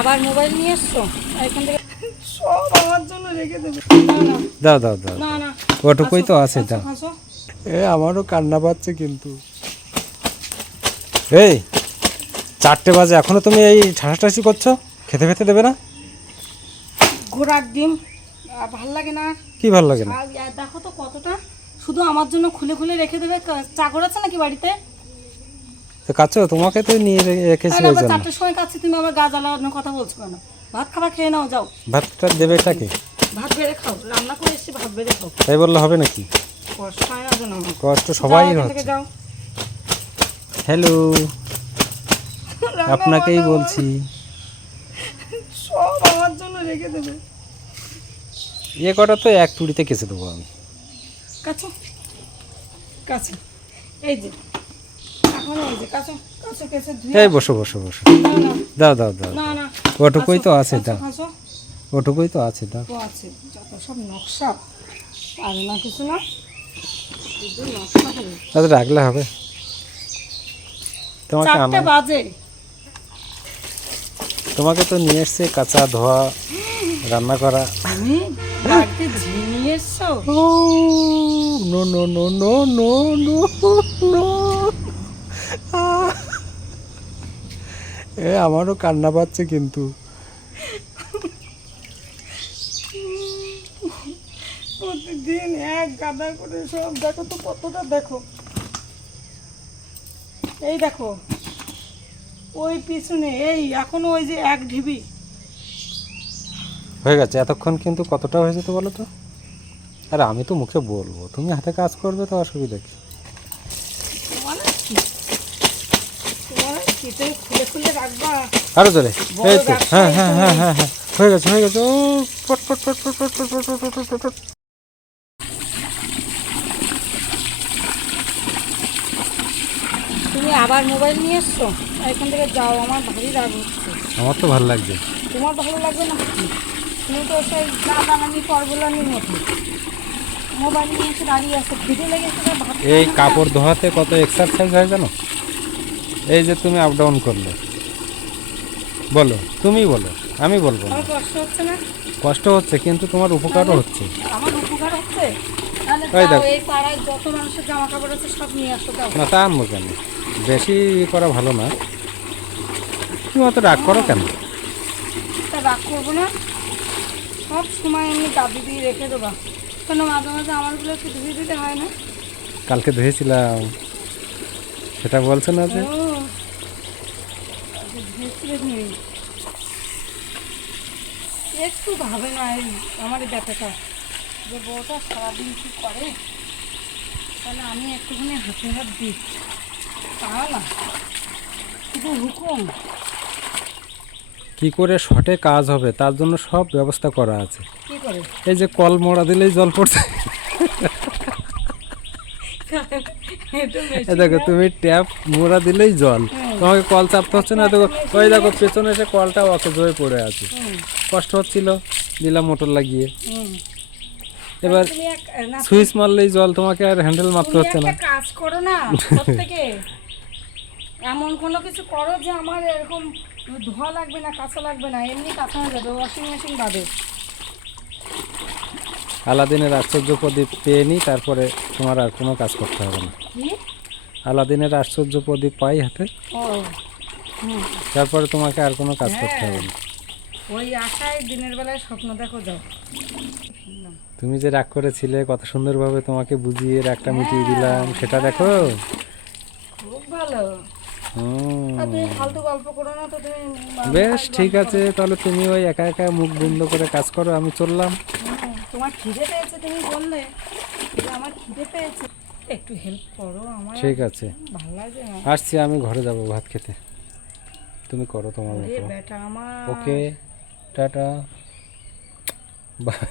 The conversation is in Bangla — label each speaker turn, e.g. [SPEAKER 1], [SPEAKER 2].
[SPEAKER 1] আবার মোবাইল নিয়ে এসছো? এখান থেকে সব আমার জন্য রেখে দেবে।
[SPEAKER 2] দাও দাও দাও।
[SPEAKER 1] না না।
[SPEAKER 2] ওটুকুই তো আছে দাও। এ আমারও কান্না পাচ্ছে কিন্তু। এই চারটে বাজে। এখনও তুমি এই ঠাসাঠাসি করছ? খেতে খেতে দেবে না?
[SPEAKER 1] ঘোড়ার ডিম। ভালো লাগে না?
[SPEAKER 2] কি ভালো লাগে না?
[SPEAKER 1] দেখো তো কতটা। শুধু আমার জন্য খুলে খুলে রেখে দেবে। কা- চাকর আছে নাকি বাড়িতে?
[SPEAKER 2] তো কাছো তোমাকে তো নিয়ে রেখেছি ওই জন্য।
[SPEAKER 1] চারটের সময় কাছে তুমি আবার গা জ্বালানোর কথা বলছো কেন? ভাত খাবার খেয়ে নাও যাও।
[SPEAKER 2] ভাতটা দেবে এটাকে
[SPEAKER 1] ভাত বেড়ে খাও রান্না করে এসে ভাত বেড়ে খাও।
[SPEAKER 2] তাই বললে হবে নাকি?
[SPEAKER 1] কষ্ট হয় না?
[SPEAKER 2] কষ্ট সবাই হচ্ছে
[SPEAKER 1] থেকে যাও।
[SPEAKER 2] হ্যালো। আপনাকেই বলছি।
[SPEAKER 1] সব আমার জন্য রেখে দেবে।
[SPEAKER 2] ইয়ে কটা তো এক তুড়িতে কেসে দেবো আমি।
[SPEAKER 1] কাছো কাছে এই যে এই
[SPEAKER 2] বসো বসো বসো। দাও দাও দাও ওটুকুই তো আছে দাও। ওটুকুই তো আছে দাও।
[SPEAKER 1] আছে যত সব নকশা। আর না কিছু না।
[SPEAKER 2] তাহলে রাখলে হবে। তোমাকে আমার
[SPEAKER 1] বাজে।
[SPEAKER 2] তোমাকে তো নিয়ে এসছে কাঁচা ধোয়া রান্না করা। No no no no no no no এ আমারও কান্না পাচ্ছে কিন্তু।
[SPEAKER 1] প্রতিদিন এক গাদা করে সব দেখো তো কতটা দেখো। এই দেখো ওই পিছনে এই এখনও ওই যে এক ঢিবি।
[SPEAKER 2] হয়ে গেছে। এতক্ষণ কিন্তু কতটা হয়েছে তো বলো তো? আরে আমি তো মুখে বলব। তুমি হাতে কাজ করবে তো অসুবিধা কি
[SPEAKER 1] তোমার আর কি তোমার আর
[SPEAKER 2] চলে
[SPEAKER 1] বড়
[SPEAKER 2] এই তো হ্যাঁ হ্যাঁ হ্যাঁ হ্যাঁ হ্যাঁ। হয়ে গেছে হয়ে গেছে। ও পট পট পট পট পট পট পট পট পট পট পট।
[SPEAKER 1] তুমি আবার মোবাইল নিয়ে এসছো? এখান থেকে যাও আমার ভারী রাগ হচ্ছে।
[SPEAKER 2] আমার তো ভালো লাগছে।
[SPEAKER 1] তোমার ভালো লাগবে না? তুমি তো সেই গা মতো মোবাইল নিয়ে এসে দাঁড়িয়ে আছে। খিদে লেগেছে
[SPEAKER 2] এই কাপড় ধোয়াতে কত এক্সারসাইজ হয় জানো? এই যে তুমি আপ ডাউন করলে। বলো তুমি বলো আমি বলব না।
[SPEAKER 1] কষ্ট হচ্ছে না?
[SPEAKER 2] কষ্ট হচ্ছে কিন্তু তোমার উপকারও হচ্ছে।
[SPEAKER 1] আমার উপকার হচ্ছে?
[SPEAKER 2] দেখো।
[SPEAKER 1] এই পাড়ায় যত মানুষের জামা কাপড় আছে সব নিয়ে আসো যাও।
[SPEAKER 2] না তা আনব কেন? বেশি করা ভালো না। তুমি অত রাগ করো কেন?
[SPEAKER 1] তা রাগ করব না। সব সময় এমনি দাবি দিয়ে রেখে দেবা। কেন মাঝে মাঝে আমারগুলো একটু ধুয়ে দিতে হয় না?
[SPEAKER 2] কালকে ধুয়েছিলাম। সেটা বলছো না যে
[SPEAKER 1] ও আচ্ছা, ধুয়েছিলে তুমি একটু ভাবে না এই আমার এই ব্যাপারটা যে বউটা সারাদিন কি করে? তাহলে আমি একটুখানি হাতে হাত দিই। তা না। শুধু হুকুম।
[SPEAKER 2] কি করে শর্টে কাজ হবে তার জন্য সব ব্যবস্থা করা আছে।
[SPEAKER 1] কি করে?
[SPEAKER 2] এই যে কল মোড়া দিলেই জল পড়ছে। দেখো তুমি ট্যাপ মোড়া দিলেই জল। তোমাকে কল চাপতে হচ্ছে না দেখো ওই দেখো পেছনে এসে কলটা অকেজ হয়ে পড়ে আছে। কষ্ট হচ্ছিল দিলাম মোটর লাগিয়ে। এবার
[SPEAKER 1] না
[SPEAKER 2] সুইচ মারলেই জল তোমাকে আর হ্যান্ডেল মারতে হচ্ছে না।
[SPEAKER 1] কাজ করো না থেকে এমন কোনো কিছু করো যে আমার এরকম ধোয়া লাগবে না কাঁচা লাগবে না এমনি কাঁচা হয়ে যাবে ওয়াশিং মেশিন বাদে।
[SPEAKER 2] আলাদিনের আশ্চর্য প্রদীপ পেয়ে নিই তারপরে তোমার আর কোনো কাজ করতে হবে না। আলাদিনের আশ্চর্য প্রদীপ পাই হাতে। তারপরে তোমাকে আর কোনো কাজ করতে হবে না।
[SPEAKER 1] ওই আশায় দিনের বেলায় স্বপ্ন দেখো যাও।
[SPEAKER 2] তুমি যে রাগ করেছিলে কত সুন্দরভাবে তোমাকে বুঝিয়ে রাগটা মিটিয়ে দিলাম সেটা দেখো।
[SPEAKER 1] খুব ভালো।
[SPEAKER 2] বেশ ঠিক আছে তাহলে তুমি ওই একা একা মুখ বন্ধ করে কাজ করো আমি চললাম।
[SPEAKER 1] তোমার খিদে পেয়েছে তুমি বললে আমার খিদে পেয়েছে। একটু হেল্প করো আমার
[SPEAKER 2] ঠিক আছে।
[SPEAKER 1] ভালো লাগে না
[SPEAKER 2] আসছি আমি ঘরে যাব ভাত খেতে। তুমি করো তোমার মতো।
[SPEAKER 1] বেটা আমার
[SPEAKER 2] ওকে টাটা। বাই।